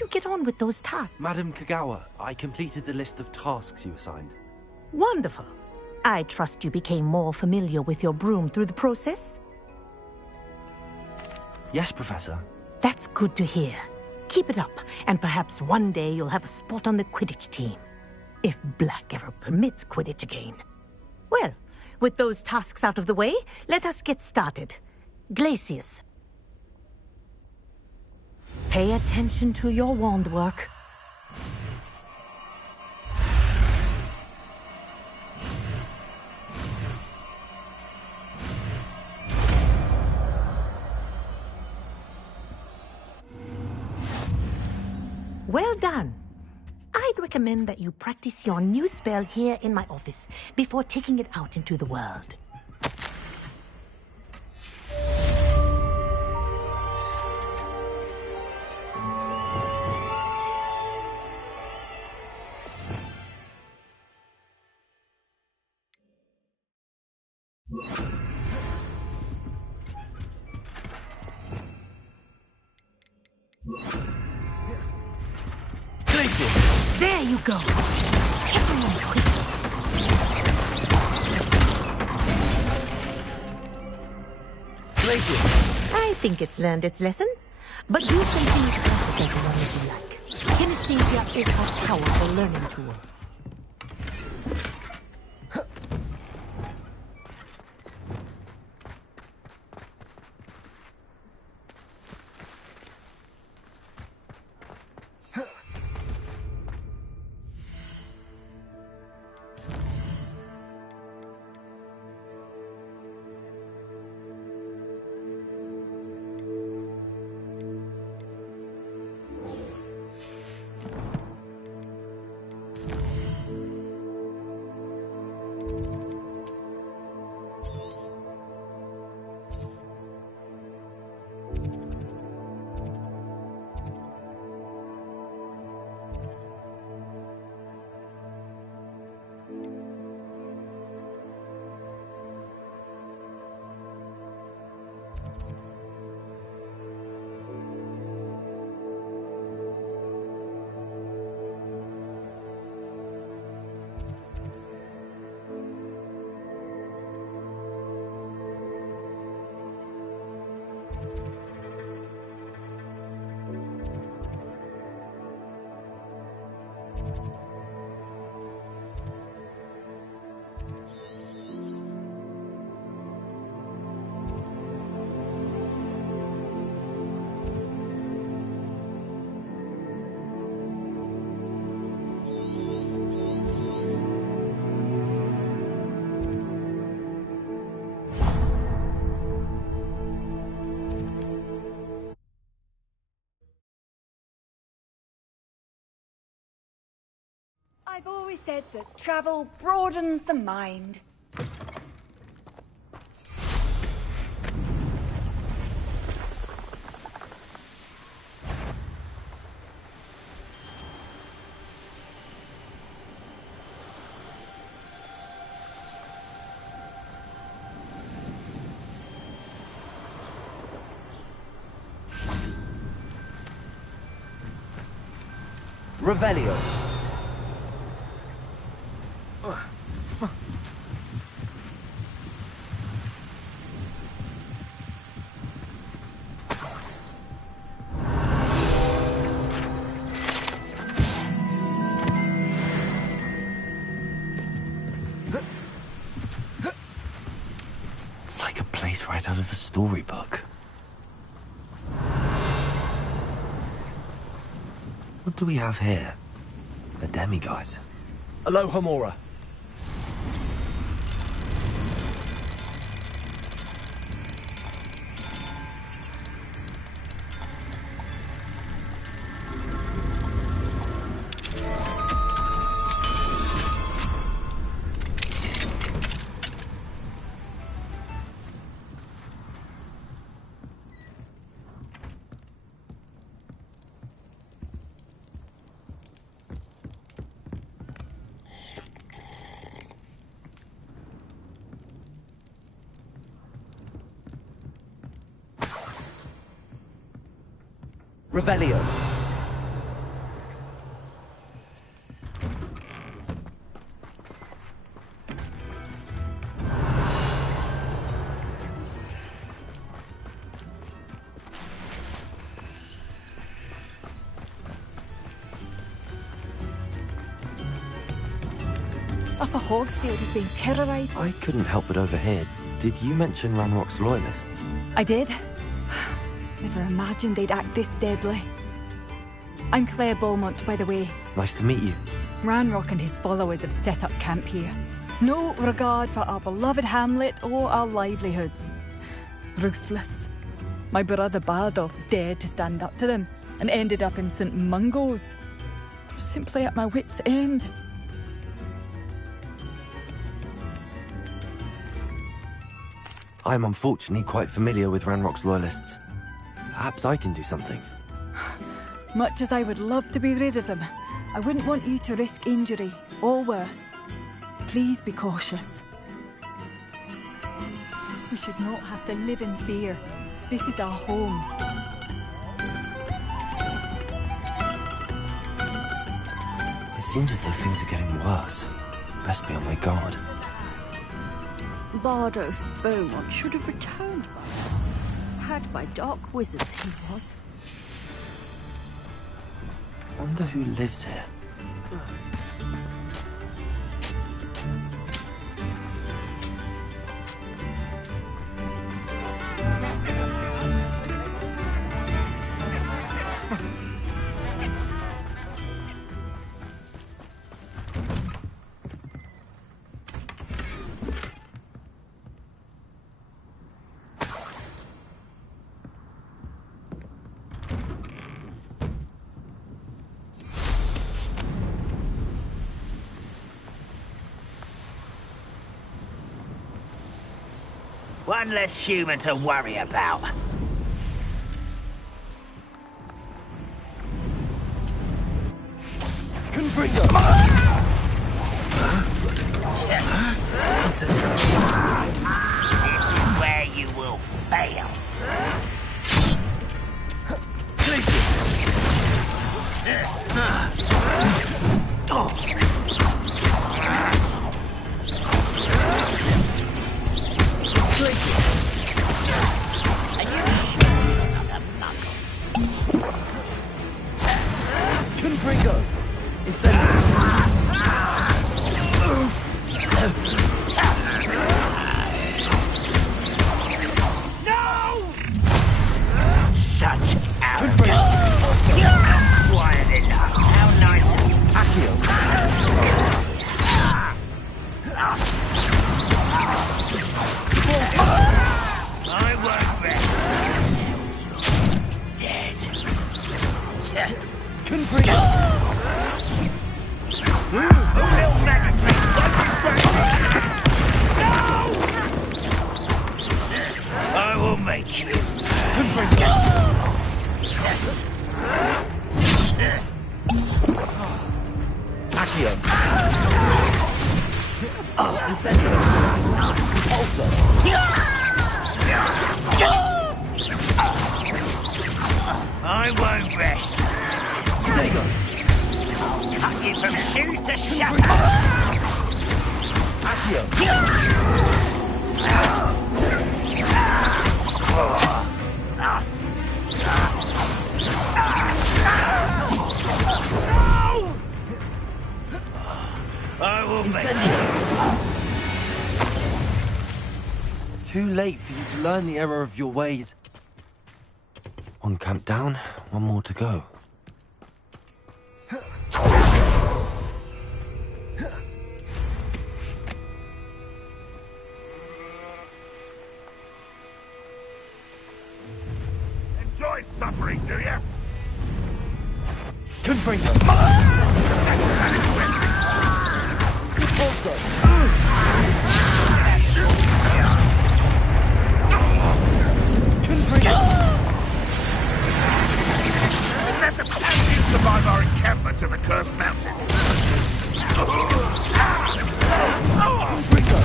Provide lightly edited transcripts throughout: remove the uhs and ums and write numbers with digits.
you get on with those tasks? Madam Kagawa, I completed the list of tasks you assigned. Wonderful. I trust you became more familiar with your broom through the process? Yes, Professor. That's good to hear. Keep it up, and perhaps one day you'll have a spot on the Quidditch team. If Black ever permits Quidditch again. Well, with those tasks out of the way, let us get started. Glacius. Pay attention to your wand work. Well done. I'd recommend that you practice your new spell here in my office before taking it out into the world. There you go. Come on, quick. I think it's learned its lesson, but you can continue to practice as long as you like. Kinesthesia is a powerful learning tool. I've always said that travel broadens the mind. Revelio. It's like a place right out of a storybook. What do we have here? A demiguise. Aloha Mora. Revelio. Upper Hogsfield is being terrorised. I couldn't help but overhear. Did you mention Ranrock's loyalists? I did. Never imagined they'd act this deadly. I'm Claire Beaumont, by the way. Nice to meet you. Ranrock and his followers have set up camp here. No regard for our beloved hamlet or our livelihoods. Ruthless. My brother Bardolph dared to stand up to them and ended up in St. Mungo's. I'm simply at my wit's end. I'm unfortunately quite familiar with Ranrock's loyalists. Perhaps I can do something. Much as I would love to be rid of them, I wouldn't want you to risk injury, or worse. Please be cautious. We should not have to live in fear. This is our home. It seems as though things are getting worse. Best be on my guard. Bardolph Beaumont should have returned by now. Had by dark wizards he was. Wonder who lives here. One less human to worry about. Confringo! This is where you will fail. Confringo! Incendio! No! Such arrogance. Quiet enough. How nice of you. Accio! I won't rest until you're dead. Confringo! A little magic trick. No! I will make you. Accio! Incendio! Repulsor! I won't rest. Dagon! Cut you from shoes to shatter. Accio! I will make Incendio! Too late for you to learn the error of your ways. One camp down, one more to go. Enjoy suffering, do you? Confringo! Repulsor! How do you survive our encampment to the cursed mountain? Confringo!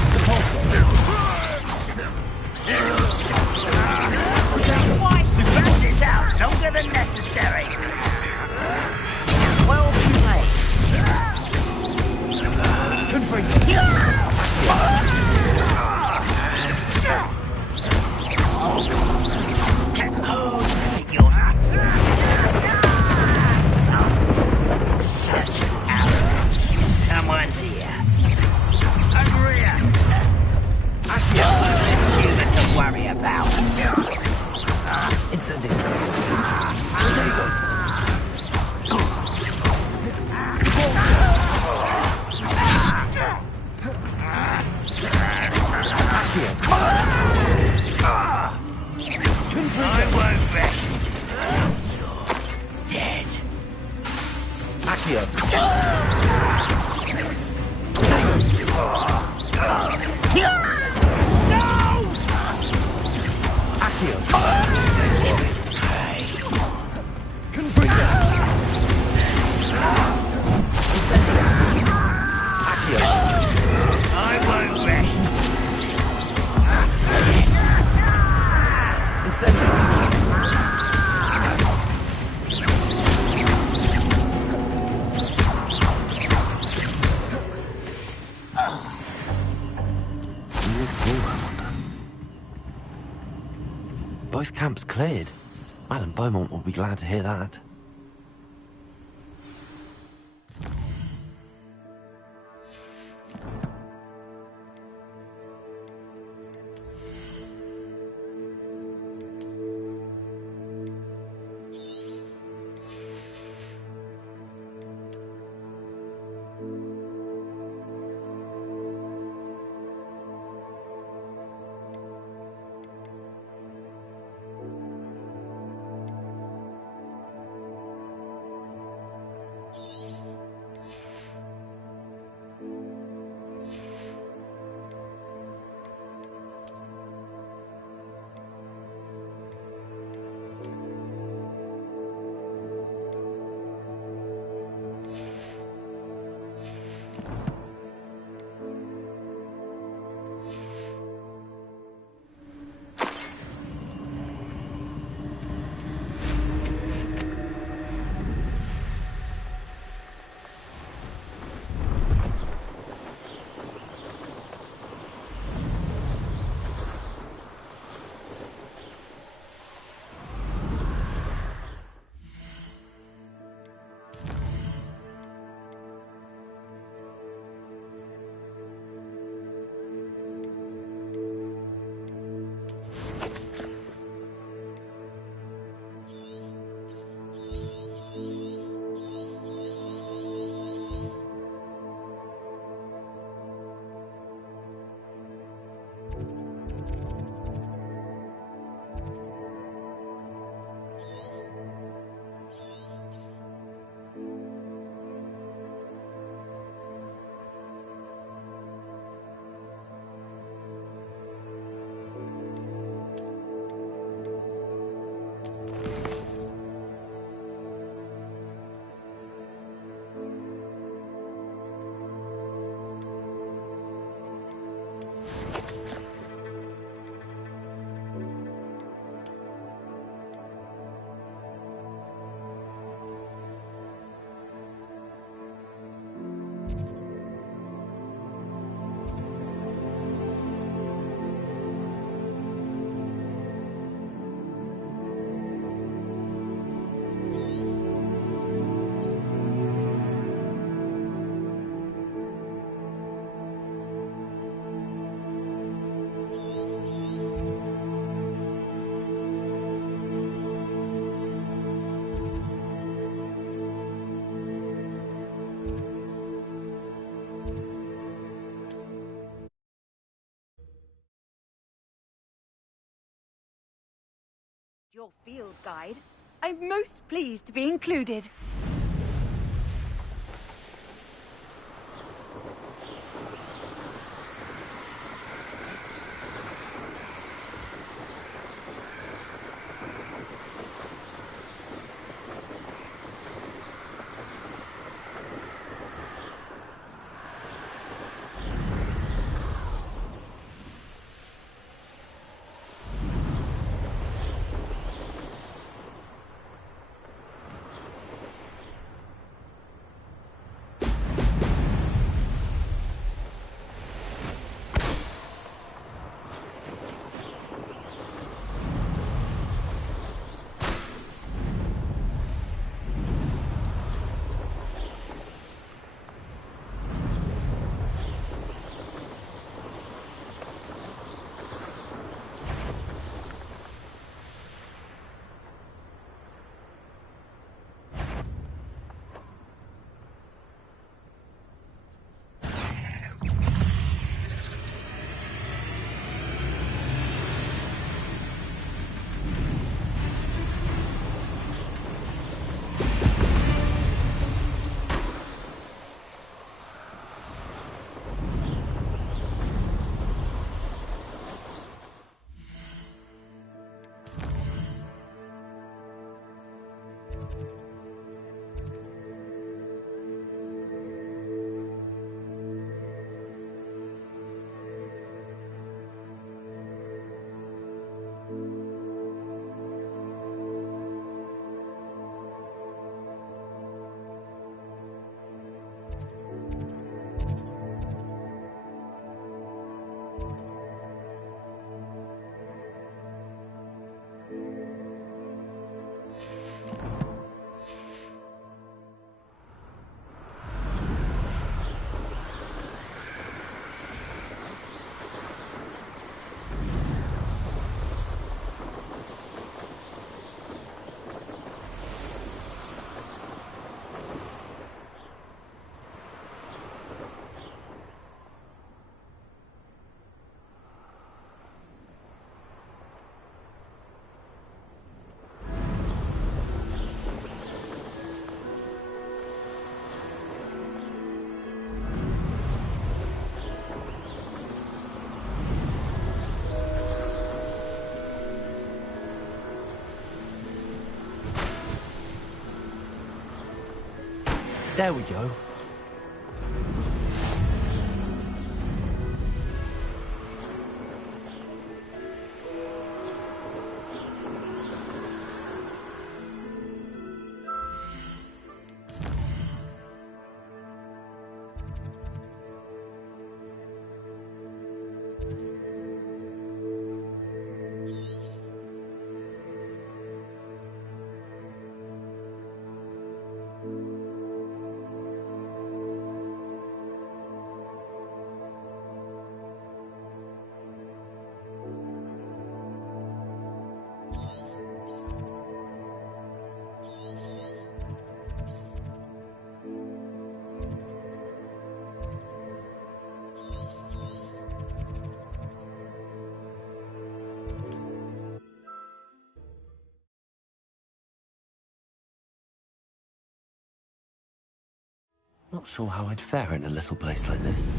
wise to drag this out longer than necessary. Well played. Confringo! Accio. I won't rest. You're dead. Accio. Accio. Confringo. Accio. I won't rest. Incendio. Both camps cleared. Madame Beaumont will be glad to hear that. Your field guide. I'm most pleased to be included. There we go. Not sure how I'd fare in a little place like this.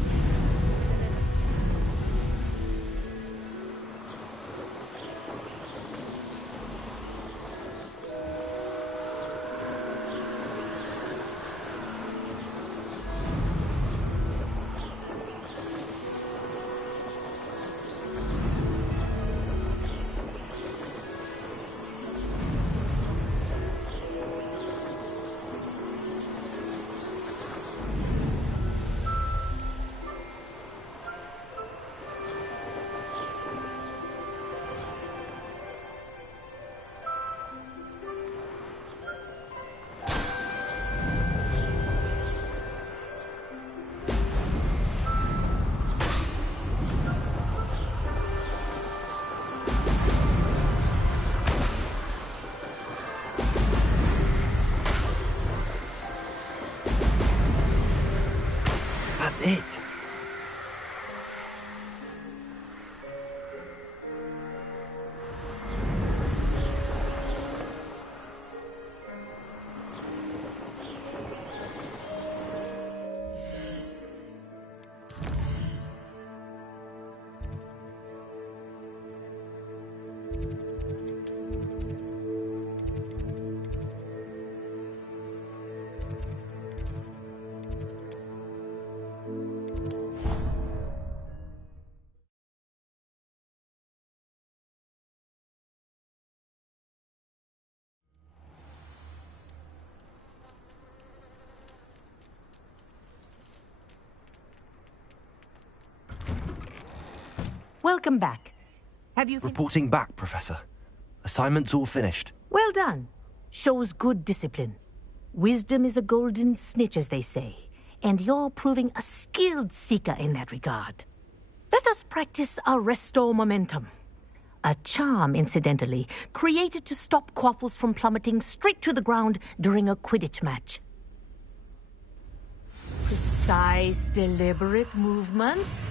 That's it. Welcome back. Have you... Reporting back, Professor. Assignment's all finished. Well done. Shows good discipline. Wisdom is a golden snitch, as they say, and you're proving a skilled seeker in that regard. Let us practice our restore momentum. A charm, incidentally, created to stop quaffles from plummeting straight to the ground during a Quidditch match. Precise, deliberate movements.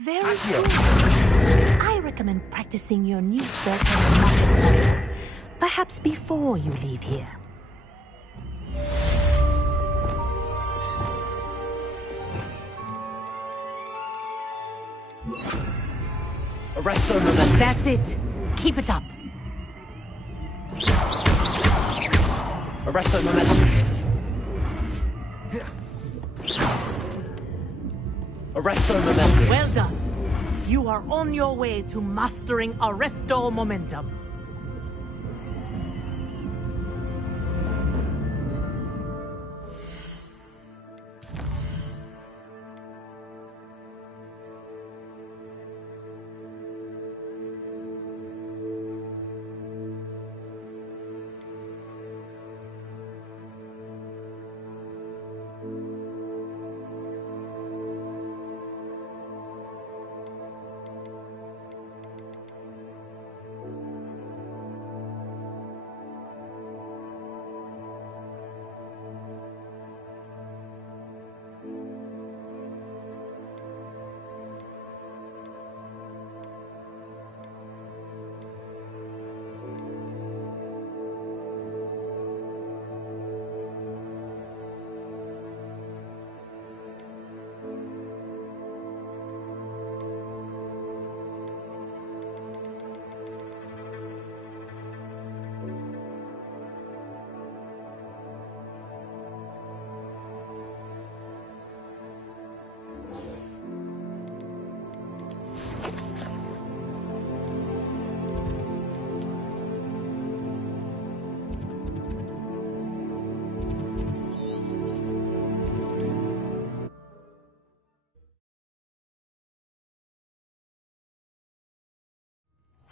Very good. I recommend practicing your new spell as much as possible. Perhaps before you leave here. A Arresto momentum. That's it. Keep it up. Arresto momentum. Arresto momentum. Well done. You are on your way to mastering Arresto Momentum.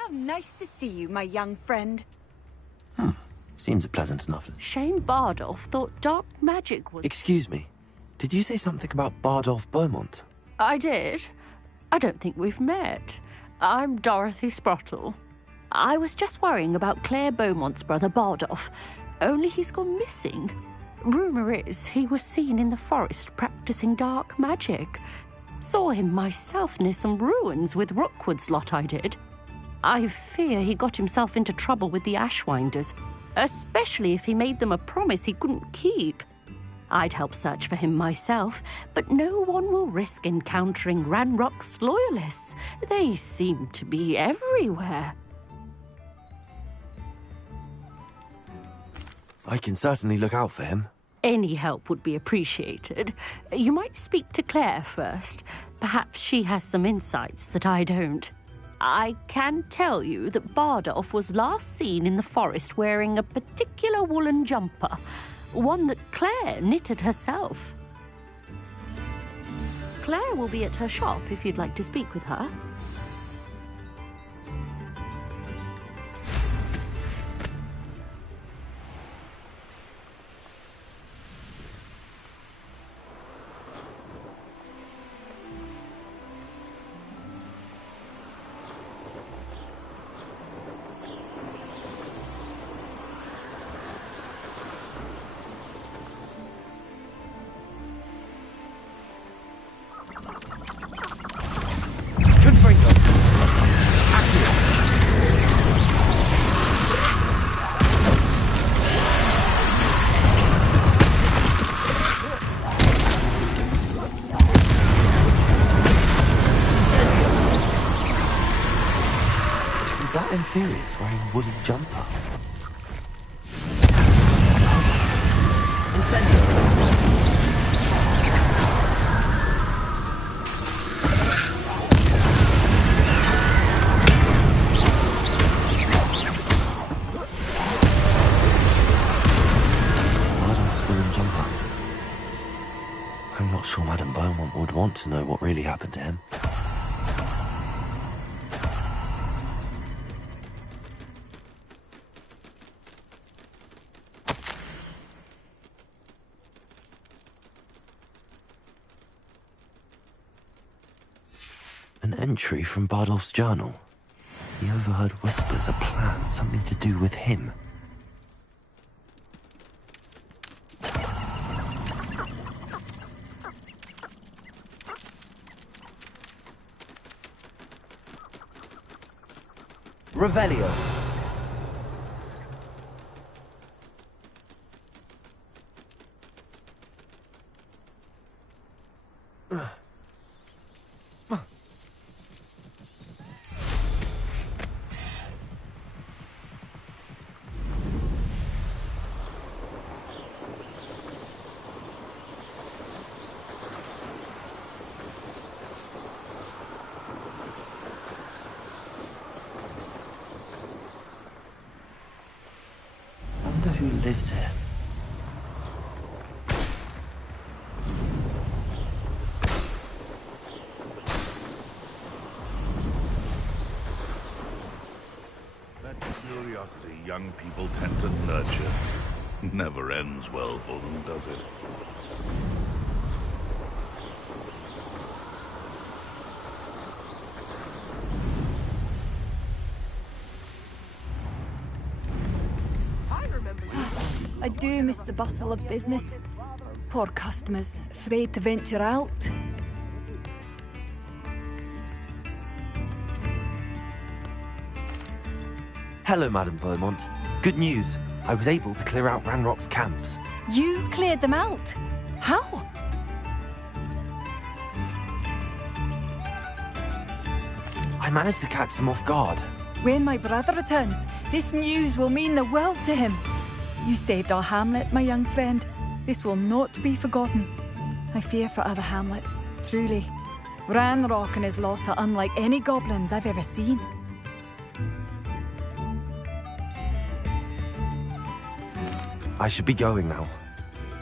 How nice to see you, my young friend. Seems pleasant enough. Shane Bardolph thought dark magic was... Excuse me. Did you say something about Bardolph Beaumont? I did. I don't think we've met. I'm Dorothy Sprottle. I was just worrying about Claire Beaumont's brother Bardolph, only he's gone missing. Rumour is he was seen in the forest practicing dark magic. Saw him myself near some ruins with Rookwood's lot I did. I fear he got himself into trouble with the Ashwinders, especially if he made them a promise he couldn't keep. I'd help search for him myself, but no one will risk encountering Ranrock's loyalists. They seem to be everywhere. I can certainly look out for him. Any help would be appreciated. You might speak to Claire first. Perhaps she has some insights that I don't. I can tell you that Bardolph was last seen in the forest wearing a particular woolen jumper, one that Claire knitted herself. Claire will be at her shop if you'd like to speak with her. Inferior's wearing a woolen jumper. Incendio! Bardolph's woolen jumper. I'm not sure Madame Beaumont would want to know what really happened to him. An entry from Bardolph's journal. He overheard whispers, a plan, something to do with him. Revelio. wonder who lives here. That curiosity young people tend to nurture never ends well for them, does it? I do miss the bustle of business. Poor customers, afraid to venture out. Hello, Madame Beaumont. Good news. I was able to clear out Ranrock's camps. You cleared them out? How? I managed to catch them off guard. When my brother returns, this news will mean the world to him. You saved our hamlet, my young friend. This will not be forgotten. I fear for other hamlets, truly. Ranrock and his lot are unlike any goblins I've ever seen. I should be going now.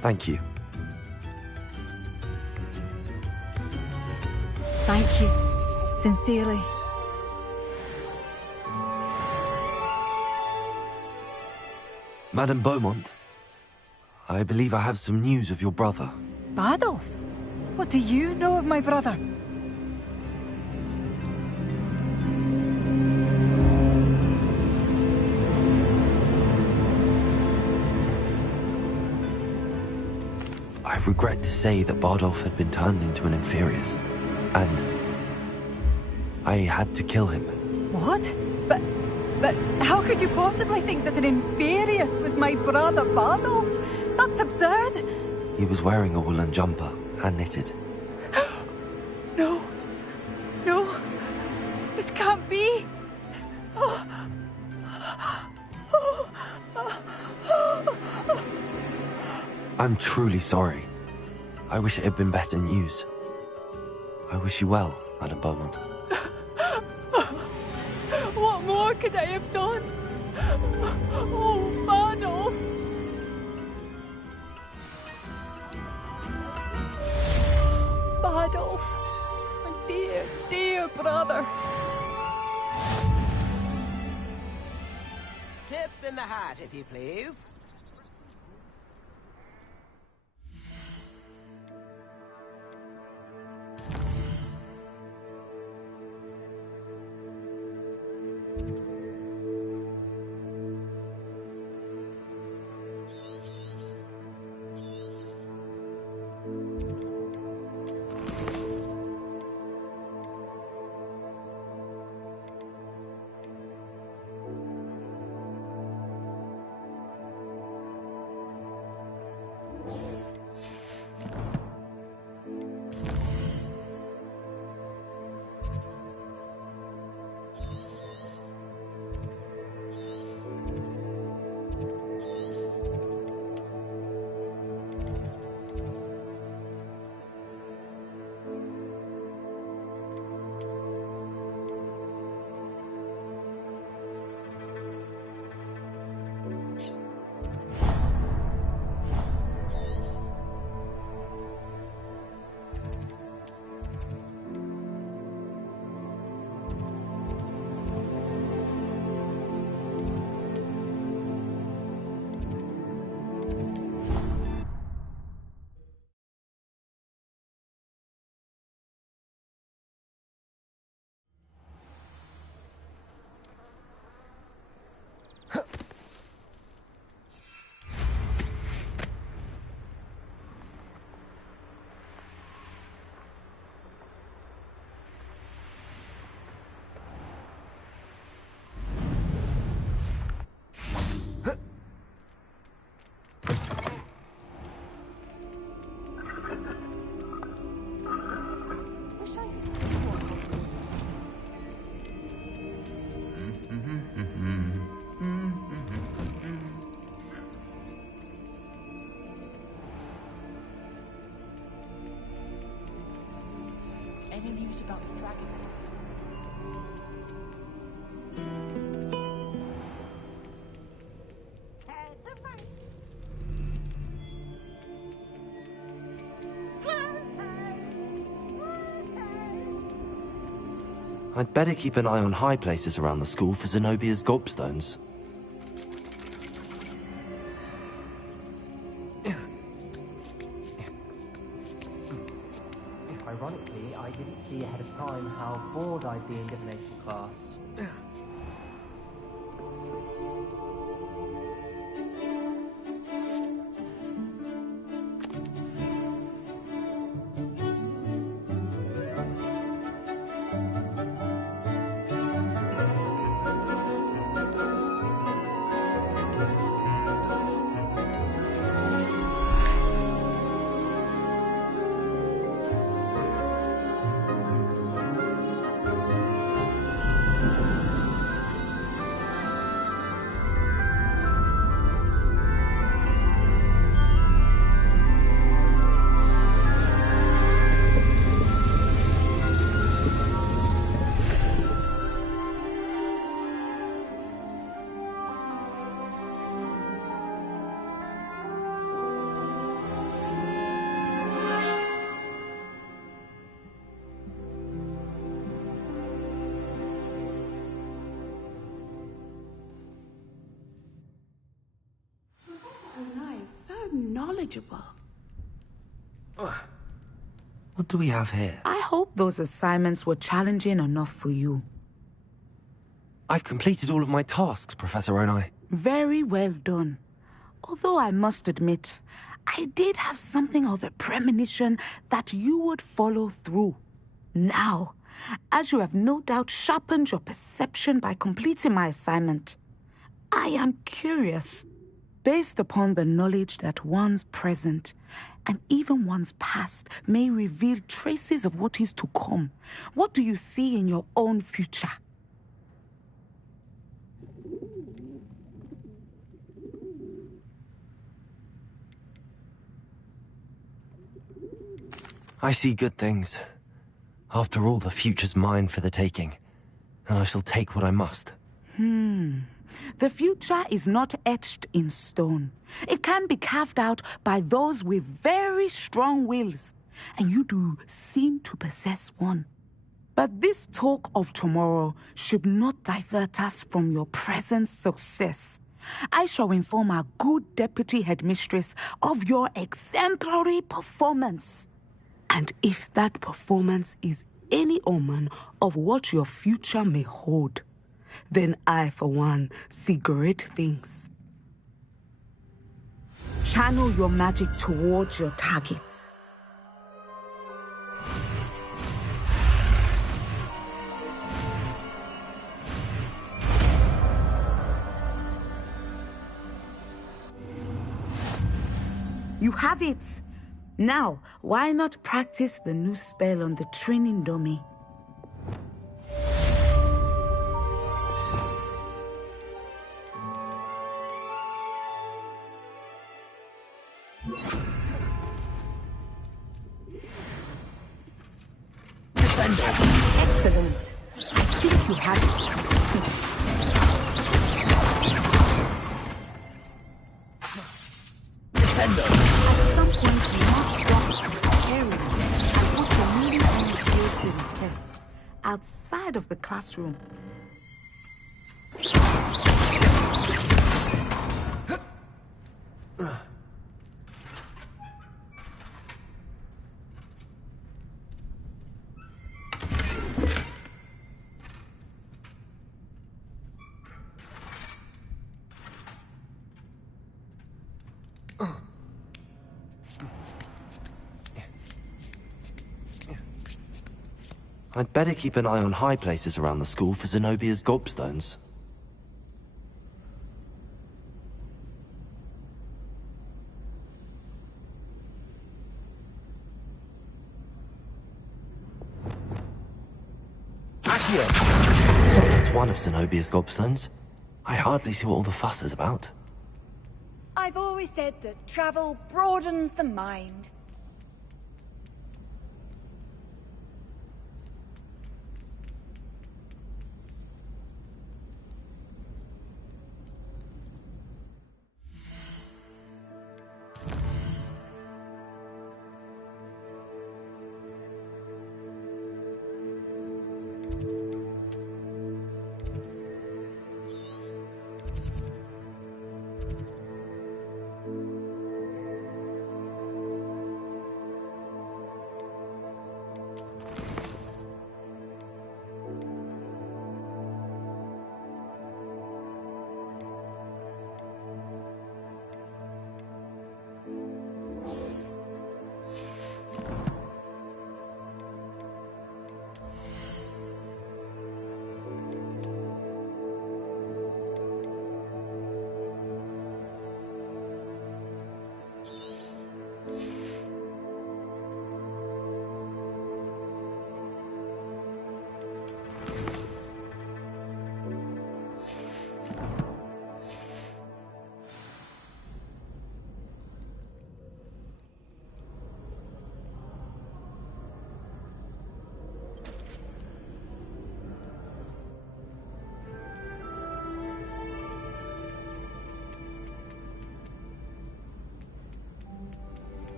Thank you. Thank you. Sincerely. Madame Beaumont, I believe I have some news of your brother. Badolf? What do you know of my brother? I regret to say that Bardolph had been turned into an Inferius, and I had to kill him. What? But how could you possibly think that an Inferius was my brother Bardolph? That's absurd! He was wearing a woolen jumper, hand-knitted. No. No. This can't be. I'm truly sorry. I wish it had been better news. I wish you well, Madame Beaumont. What more could I have done? Oh, Bardolph! Bardolph, my dear, dear brother. Tips in the hat, if you please. I'd better keep an eye on high places around the school for Zenobia's gobstones. Ironically, I didn't see ahead of time how bored I'd be in divination class. Knowledgeable. What do we have here? I hope those assignments were challenging enough for you. I've completed all of my tasks, Professor Onai. Very well done. Although I must admit, I did have something of a premonition that you would follow through. Now, as you have no doubt sharpened your perception by completing my assignment, I am curious. Based upon the knowledge that one's present and even one's past may reveal traces of what is to come, what do you see in your own future? I see good things. After all, the future's mine for the taking, and I shall take what I must. The future is not etched in stone. It can be carved out by those with very strong wills, and you do seem to possess one. But this talk of tomorrow should not divert us from your present success. I shall inform our good deputy headmistress of your exemplary performance. And if that performance is any omen of what your future may hold, then I, for one, see great things. Channel your magic towards your targets. You have it! Now, why not practice the new spell on the training dummy? Excellent. I think you have it. At some point, you must stop comparing and put your newly earned skills to the test outside of the classroom. I'd better keep an eye on high places around the school for Zenobia's gobstones. That's one of Zenobia's gobstones. I hardly see what all the fuss is about. I've always said that travel broadens the mind.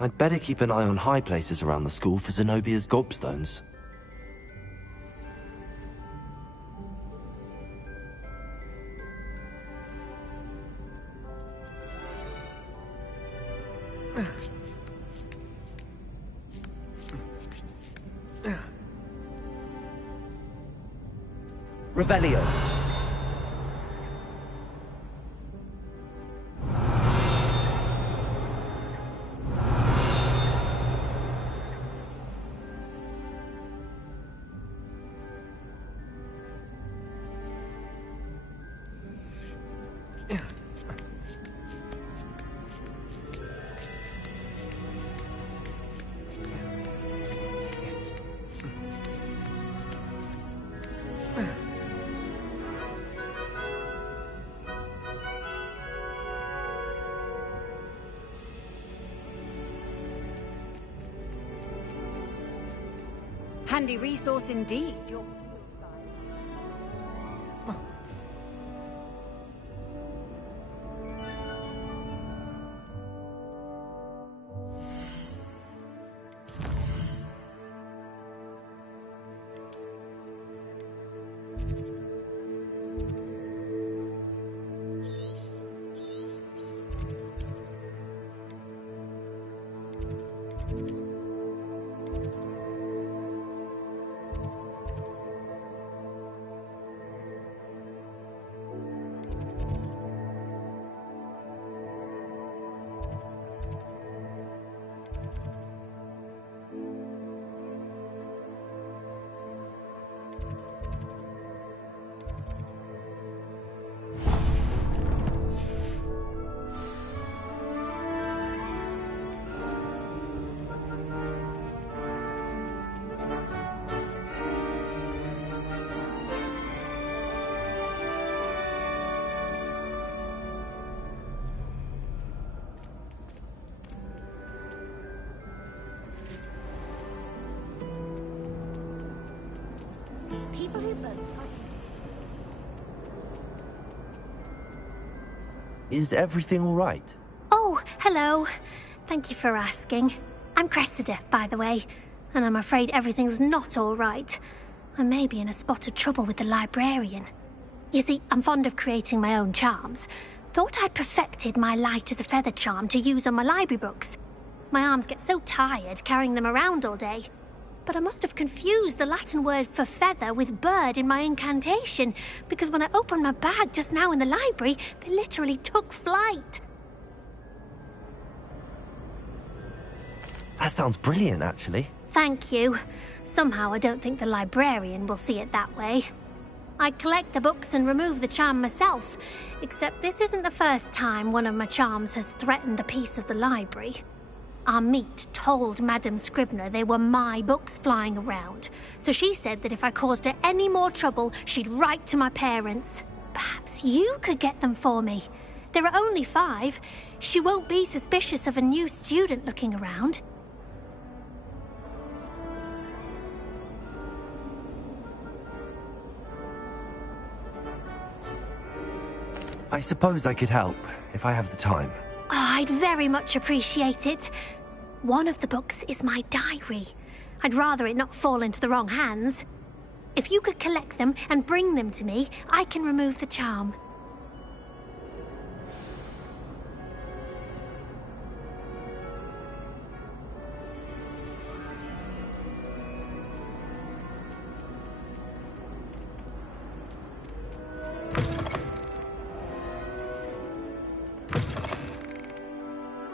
I'd better keep an eye on high places around the school for Zenobia's gobstones. Revelio. Handy resource indeed. Is everything all right? Oh, hello. Thank you for asking. I'm Cressida, by the way, and I'm afraid everything's not all right. I may be in a spot of trouble with the librarian. You see, I'm fond of creating my own charms. Thought I'd perfected my light as a feather charm to use on my library books. My arms get so tired carrying them around all day. But I must have confused the Latin word for feather with bird in my incantation, because when I opened my bag just now in the library, they literally took flight. That sounds brilliant, actually. Thank you. Somehow I don't think the librarian will see it that way. I collect the books and remove the charm myself, except this isn't the first time one of my charms has threatened the peace of the library. Our meet told Madame Scribner they were my books flying around, so she said that if I caused her any more trouble, she'd write to my parents. Perhaps you could get them for me. There are only 5. She won't be suspicious of a new student looking around. I suppose I could help, if I have the time. Oh, I'd very much appreciate it. One of the books is my diary. I'd rather it not fall into the wrong hands. If you could collect them and bring them to me, I can remove the charm.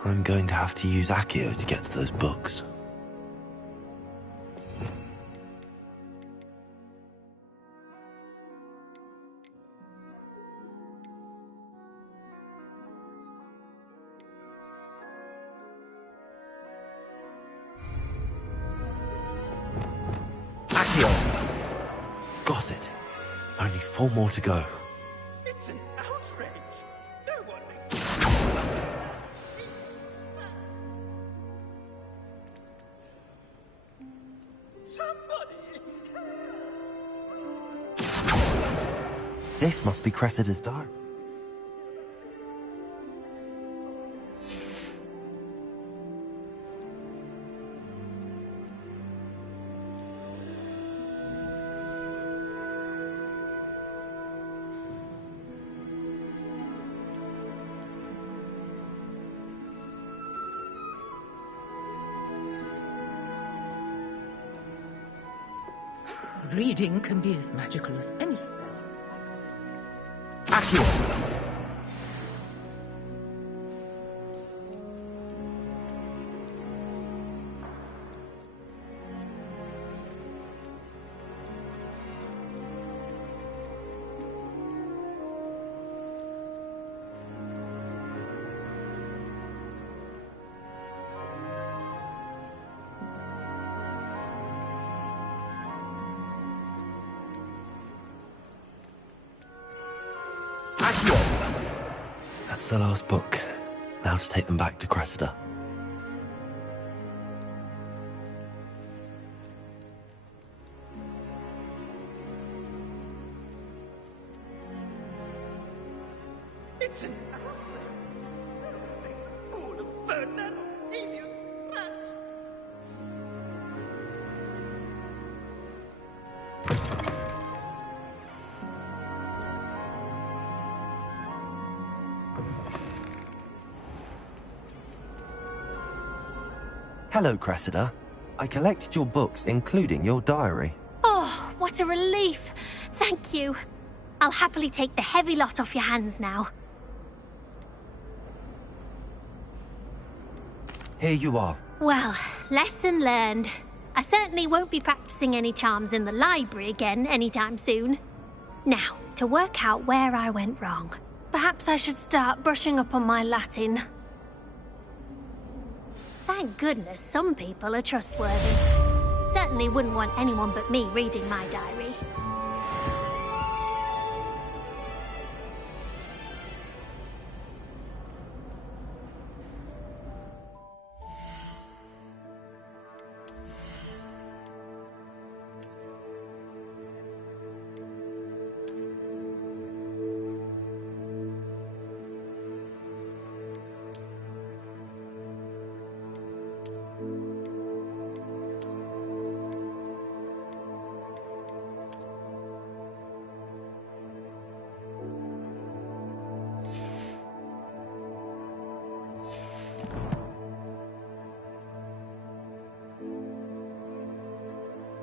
I'm going to have to use Accio to get to those books. Accio! Got it. Only 4 more to go. It's an outrage. No one makes This must be Cressida's diary. Reading can be as magical as any spell. Accio! That's the last book. Now to take them back to Cressida. It's an all of Ferdinand Octavius Rat. Hello, Cressida. I collected your books, including your diary. Oh, what a relief. Thank you. I'll happily take the heavy lot off your hands now. Here you are. Well, lesson learned. I certainly won't be practicing any charms in the library again anytime soon. Now, to work out where I went wrong. Perhaps I should start brushing up on my Latin. Thank goodness some people are trustworthy. Certainly wouldn't want anyone but me reading my diary.